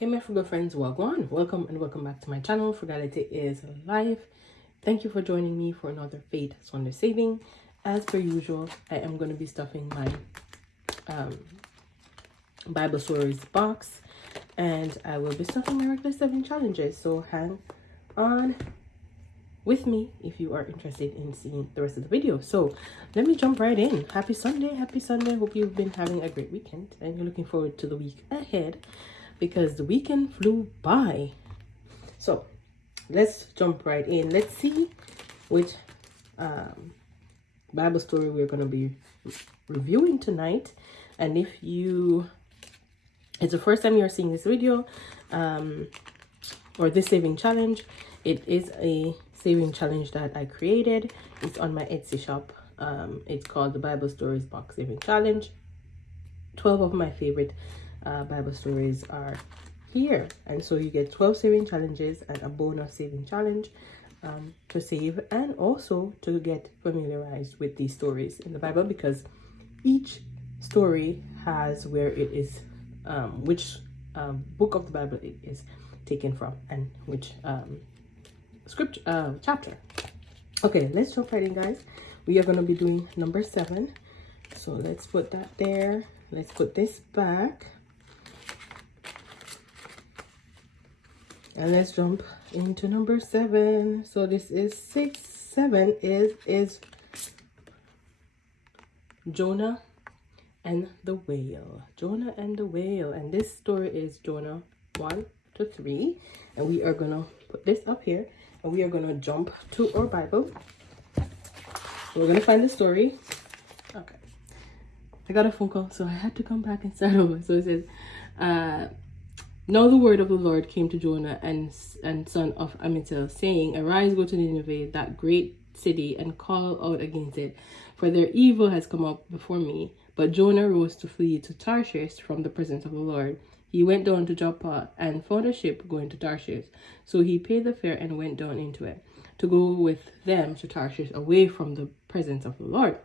Hey my frugal friends, welcome and welcome back to my channel. Frugality is life. Thank you for joining me for another Faith Sunday saving. As per usual, I am going to be stuffing my Bible stories box, and I will be stuffing my regular 7 challenges, so hang on with me if you are interested in seeing the rest of the video. So let me jump right in. Happy Sunday. Hope you've been having a great weekend and you're looking forward to the week ahead, because the weekend flew by. So let's jump right in. Let's see which Bible story we're going to be reviewing tonight. And if it's the first time you're seeing this video or this saving challenge, it is a saving challenge that I created. It's on my Etsy shop. It's called the Bible Stories Box Saving Challenge. 12 of my favorite Bible stories are here, and so you get 12 saving challenges and a bonus saving challenge to save, and also to get familiarized with these stories in the Bible, because each story has where it is, which book of the Bible it is taken from, and which scripture chapter. Okay, let's jump right in, guys. We are going to be doing number 7, so let's put that there. Let's put this back. And let's jump into number 7. So this is 7 is Jonah and the whale. Jonah and the whale. And this story is Jonah 1 to 3. And we are gonna put this up here, and we are gonna jump to our Bible. So we're gonna find the story. Okay. I got a phone call, so I had to come back and start over. So it says, now the word of the Lord came to Jonah and son of Amittai, saying, arise, go to Nineveh, that great city, and call out against it, for their evil has come up before me. But Jonah rose to flee to Tarshish from the presence of the Lord. He went down to Joppa and found a ship going to Tarshish. So he paid the fare and went down into it, to go with them to Tarshish, away from the presence of the Lord.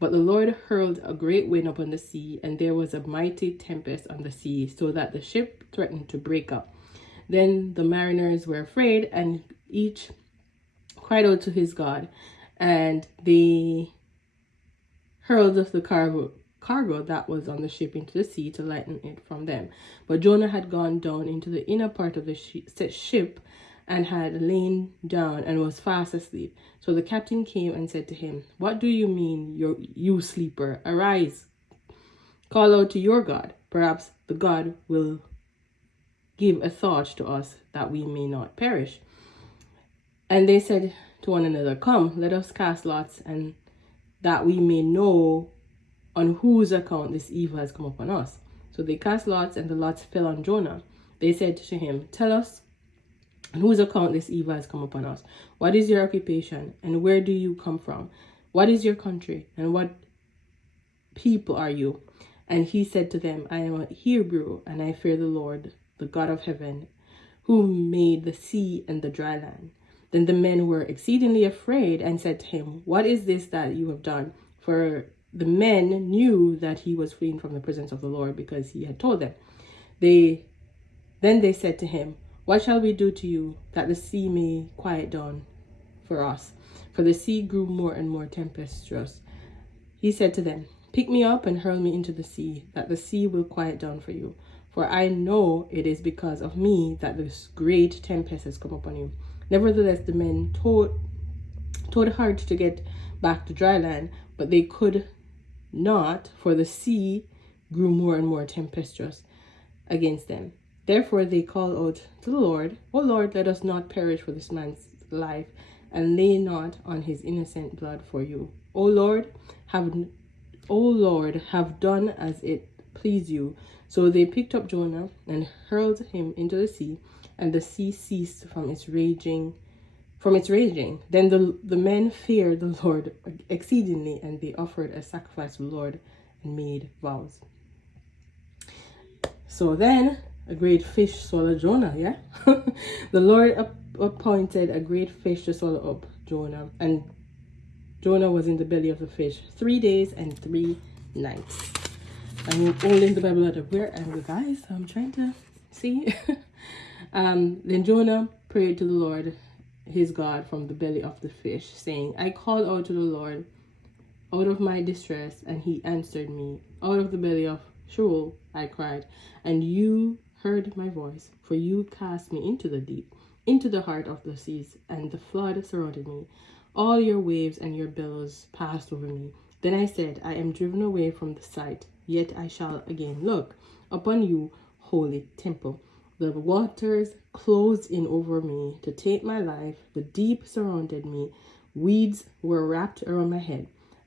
But the Lord hurled a great wind upon the sea, and there was a mighty tempest on the sea, so that the ship threatened to break up. Then the mariners were afraid, and each cried out to his God, and they hurled the cargo that was on the ship into the sea to lighten it from them. But Jonah had gone down into the inner part of the ship, and had lain down and was fast asleep. So the captain came and said to him, what do you mean, you sleeper? Arise, call out to your God. Perhaps the God will give a thought to us, that we may not perish. And they said to one another, come, let us cast lots, and that we may know on whose account this evil has come upon us. So they cast lots, and the lots fell on Jonah. They said to him, tell us on whose account this evil has come upon us. What is your occupation, and where do you come from? What is your country, and what people are you? And he said to them, I am a Hebrew, and I fear the Lord, the God of heaven, who made the sea and the dry land. Then the men were exceedingly afraid, and said to him, what is this that you have done? For the men knew that he was fleeing from the presence of the Lord, because he had told them. Then they said to him, what shall we do to you, that the sea may quiet down for us? For the sea grew more and more tempestuous. He said to them, pick me up and hurl me into the sea, that the sea will quiet down for you. For I know it is because of me that this great tempest has come upon you. Nevertheless, the men towed hard to get back to dry land, but they could not, for the sea grew more and more tempestuous against them. Therefore they called out to the Lord, O Lord, let us not perish for this man's life, and lay not on his innocent blood for you. O Lord, have done as it pleased you. So they picked up Jonah and hurled him into the sea, and the sea ceased from its raging. Then the men feared the Lord exceedingly, and they offered a sacrifice to the Lord and made vows. So then a great fish swallowed Jonah, yeah? The Lord appointed a great fish to swallow up Jonah, and Jonah was in the belly of the fish 3 days and 3 nights. I'm holding the Bible out of where am I, guys? So I'm trying to See? Then Jonah prayed to the Lord his God from the belly of the fish, saying, I called out to the Lord out of my distress, and he answered me. Out of the belly of Sheol I cried, and you heard my voice, for you cast me into the deep, into the heart of the seas, and the flood surrounded me. All your waves and your billows passed over me. Then I said, I am driven away from the sight, yet I shall again look upon you, holy temple. The waters closed in over me to take my life. The deep surrounded me. Weeds were wrapped around my head.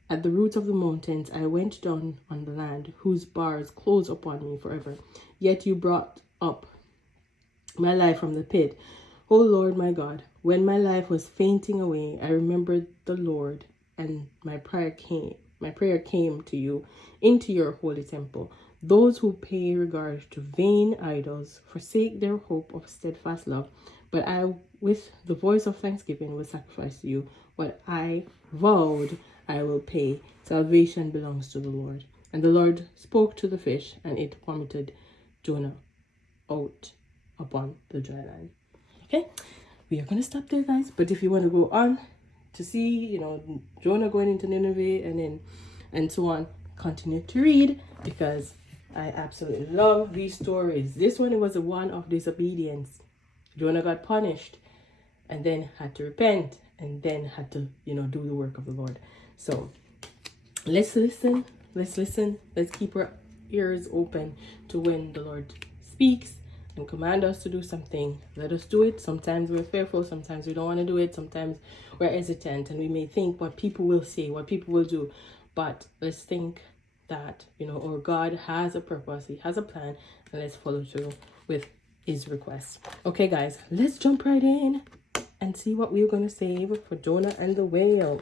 At the roots of the mountains I went down on the land, whose bars closed upon me forever. Yet you brought up my life from the pit. O Lord my God, when my life was fainting away, I remembered the Lord, and my prayer came to you into your holy temple. Those who pay regard to vain idols forsake their hope of steadfast love. But I, with the voice of thanksgiving, will sacrifice to you. What I vowed, I will pay. Salvation belongs to the Lord. And the Lord spoke to the fish, and it vomited Jonah out upon the dry land. Okay, we are going to stop there, guys. But if you want to go on to see, Jonah going into Nineveh and so on, continue to read, because I absolutely love these stories. This one was one of disobedience. Jonah got punished and then had to repent and then had to, do the work of the Lord. So let's listen. Let's keep our ears open to when the Lord speaks and command us to do something. Let us do it. Sometimes we're fearful. Sometimes we don't want to do it. Sometimes we're hesitant and we may think what people will say, what people will do. But let's think that, our God has a purpose. He has a plan. And let's follow through with his requests. Okay, guys, let's jump right in and see what we're going to save for Jonah and the whale.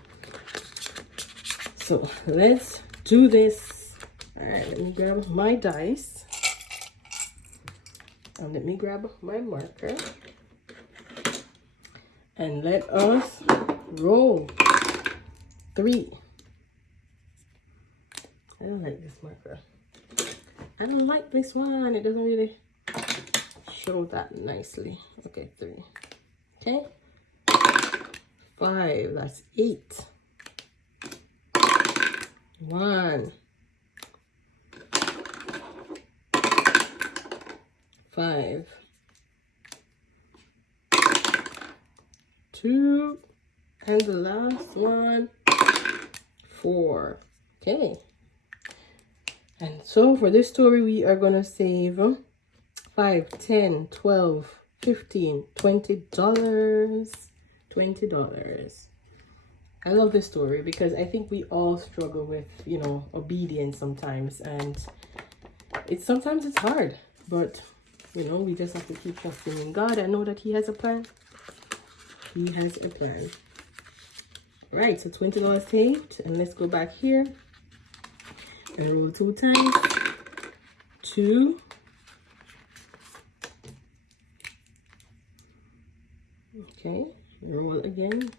So let's do this. All right, let me grab my dice. And let me grab my marker. And let us roll 3. I don't like this marker. I don't like this one. It doesn't really show that nicely. Okay, 3. Okay. 5. That's 8. 1. 5. 2. And the last one, 4. Okay. And so for this story, we are going to save $5, $10, $12, $15, $20. $20. I love this story because I think we all struggle with, obedience sometimes. And sometimes it's hard. But, we just have to keep trusting in God and know that he has a plan. He has a plan. Right, so $20 saved. And let's go back here. And roll 2 times. 2. Okay, roll again.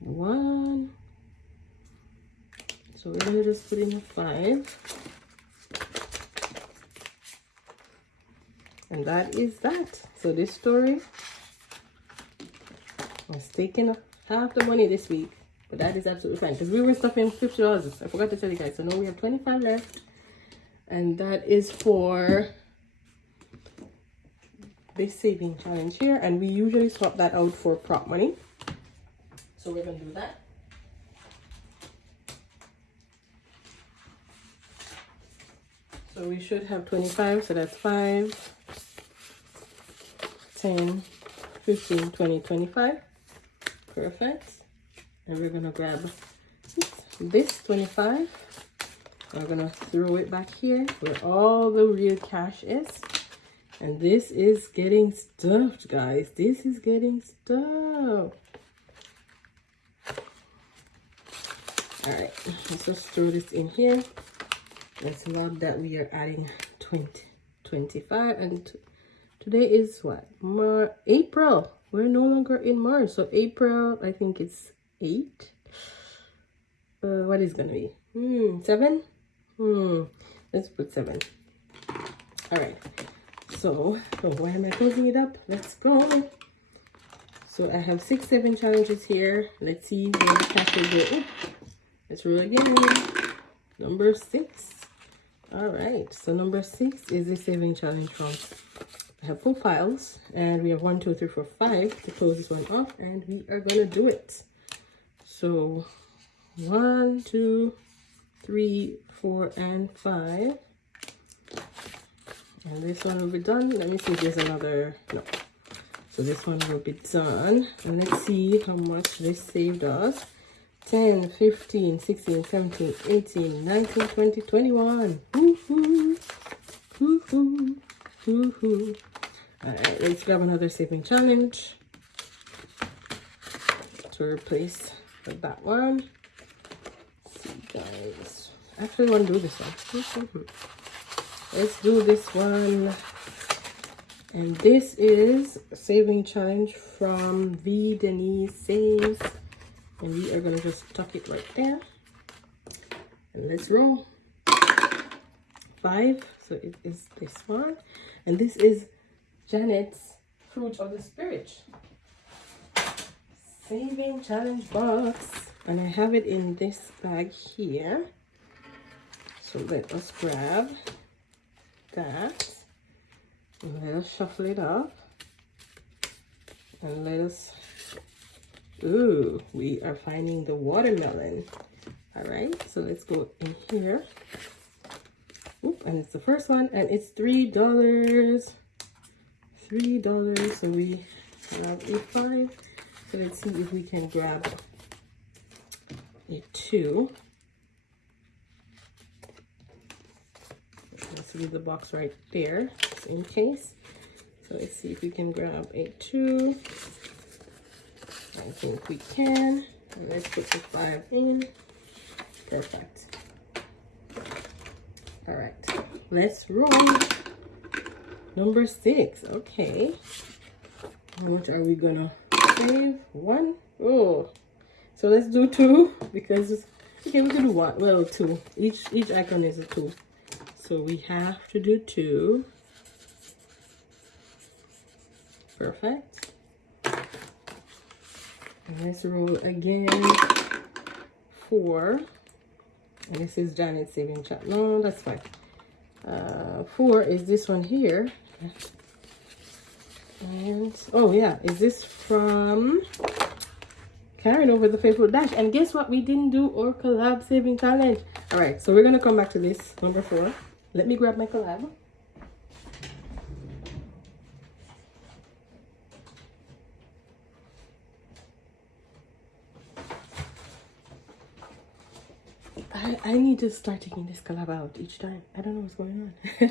1. So we're gonna just put in a 5. And that is that. So this story was taking half the money this week. But that is absolutely fine because we were stuffing $50. I forgot to tell you guys. So now we have 25 left. And that is for this saving challenge here. And we usually swap that out for prop money. So we're going to do that. So we should have 25. So that's 5, 10, 15, 20, 25. Perfect. And we're going to grab this 25. We're going to throw it back here where all the real cash is. And this is getting stuffed, guys. This is getting stuffed. All right, let's just throw this in here. Let's love that we are adding 25. And today is what? April. We're no longer in March. So April, I think it's 8. What is gonna be? 7. Let's put 7. All right, so why am I closing it up? Let's go. So I have 6, 7 challenges here. Let's see where the cash will go. Ooh, let's roll again. Number 6. All right, so number 6 is the saving challenge from. I have 4 files, and we have 1, 2, 3, 4, 5 to close this one off, and we are gonna do it. So 1, 2, 3, 4, and 5. And this one will be done. Let me see if there's another. No. So this one will be done. And let's see how much this saved us. 10, 15, 16, 17, 18, 19, 20, 21. Woohoo! Woohoo! Woohoo! Alright, let's grab another saving challenge to replace that one. Let's see, guys. I actually want to do this one. Let's do this one. And this is a saving challenge from Denise Saves. And we are going to just tuck it right there. And let's roll. 5. So it is this one. And this is Janet's Fruit of the Spirit saving challenge box. And I have it in this bag here. So let us grab that. And let us shuffle it up. And let us... Ooh, we are finding the watermelon. Alright, so let's go in here. Oop, and it's the first one, and it's $3. $3, so we have a 5. So let's see if we can grab a 2. Let's leave the box right there, just in case. So let's see if we can grab a 2. I think we can. And let's put the 5 in. Perfect. All right, let's roll. Number 6. Okay. How much are we gonna save? 1. Oh, so let's do 2 because okay, we can do 1. Well, 2. Each icon is a 2. So we have to do 2. Perfect. And let's roll again. 4. And this is Janet's saving chat. No, that's fine. 4 is this one here. And oh yeah, is this from Karen over the Faithful Dash? And guess what? We didn't do our collab saving challenge. All right, so we're gonna come back to this number 4. Let me grab my collab. I need to start taking this collab out each time. I don't know what's going on.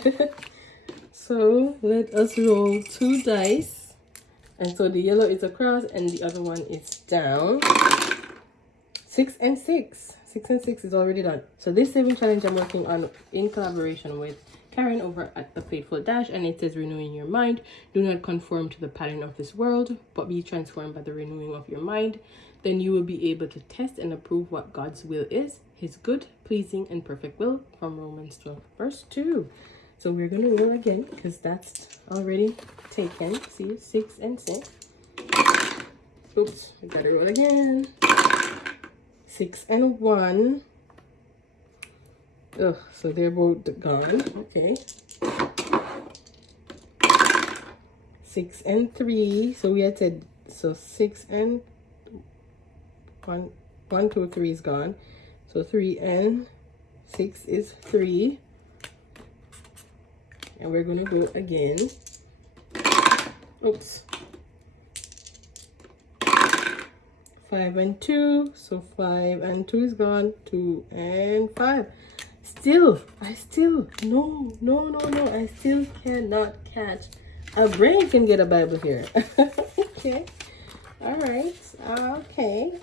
So let us roll 2 dice. And so the yellow is across and the other one is down. 6 and 6. 6 and 6 is already done. So this saving challenge I'm working on in collaboration with Karen over at the Faithful Dash, and it says renewing your mind. Do not conform to the pattern of this world, but be transformed by the renewing of your mind. Then you will be able to test and approve what God's will is, his good, pleasing, and perfect will, from Romans 12, verse 2. So we're going to roll again because that's already taken. See, 6 and 6. Oops, we got to roll again. 6 and 1. Ugh, so they're both gone. Okay. 6 and 3. So we had said, so 6 and 1, 2, 3 is gone. So 3 and 6 is 3. And we're going to go again. Oops. 5 and 2. So 5 and 2 is gone. 2 and 5. Still, I still cannot catch. A brain can get a Bible here. Okay. All right. Okay.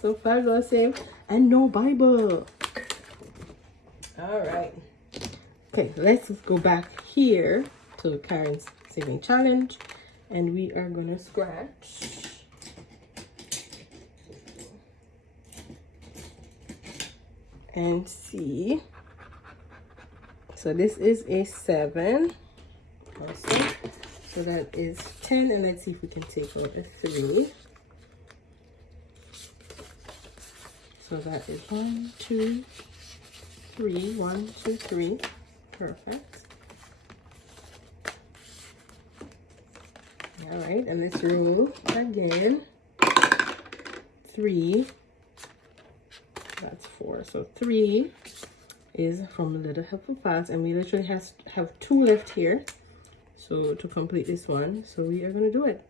So $5 saved and no Bible. All right. Okay, let's go back here to Karen's saving challenge, and we are gonna scratch. And see. So this is a 7. Awesome. So that is 10, and let's see if we can take out a 3. So that is 1, 2, 3. 1, 2, 3. Perfect. All right, and let's roll again. 3. That's 4. So 3 is from Little Helpful Files, and we literally have 2 left here. So to complete this one, so we are going to do it.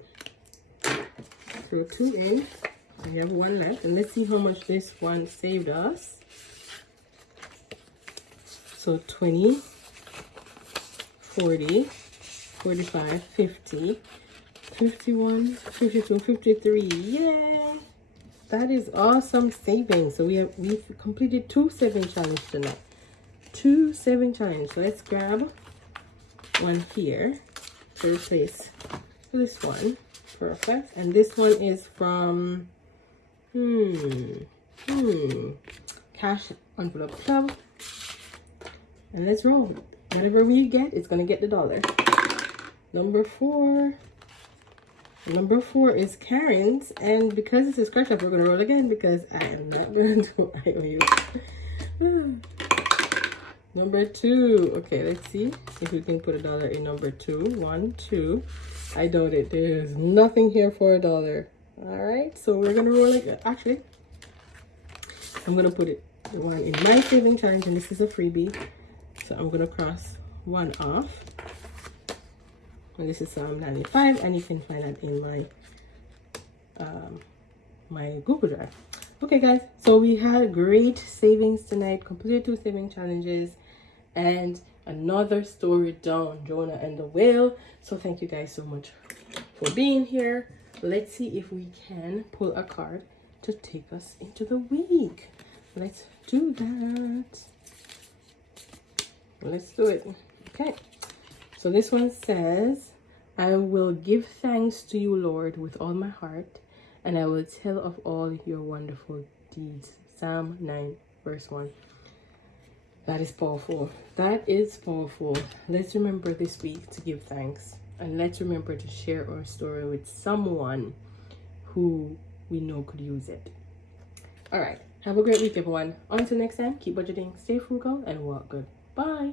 Throw 2 in, and we have 1 left, and let's see how much this one saved us. So 20, 40, 45, 50, 51, 52, 53. Yay! That is awesome savings. So we've completed 2 saving challenges tonight. 2 saving challenges. So let's grab one here to replace this one. Perfect. And this one is from Cash Envelope Club. And let's roll. Whatever we get, it's gonna get the dollar. Number 4. Number 4 is Karen's, and because it's a scratch up, we're gonna roll again because I am not gonna do IOU. Number 2. Okay, let's see if we can put a dollar in number 2. 1, 2. I doubt it. There's nothing here for a dollar. All right, so we're gonna roll it. Actually, I'm gonna put it one in my saving challenge, and this is a freebie. So I'm gonna cross 1 off. And this is Psalm 95, and you can find that in my my Google Drive. Okay, guys, so we had great savings tonight. Completed 2 saving challenges, and another story done, Jonah and the Whale. So thank you guys so much for being here. Let's see if we can pull a card to take us into the week. Let's do that. Let's do it. Okay. So this one says, I will give thanks to you, Lord, with all my heart, and I will tell of all your wonderful deeds. Psalm 9, verse 1. That is powerful. That is powerful. Let's remember this week to give thanks, and let's remember to share our story with someone who we know could use it. All right. Have a great week, everyone. Until next time, keep budgeting, stay frugal, and walk good. Bye.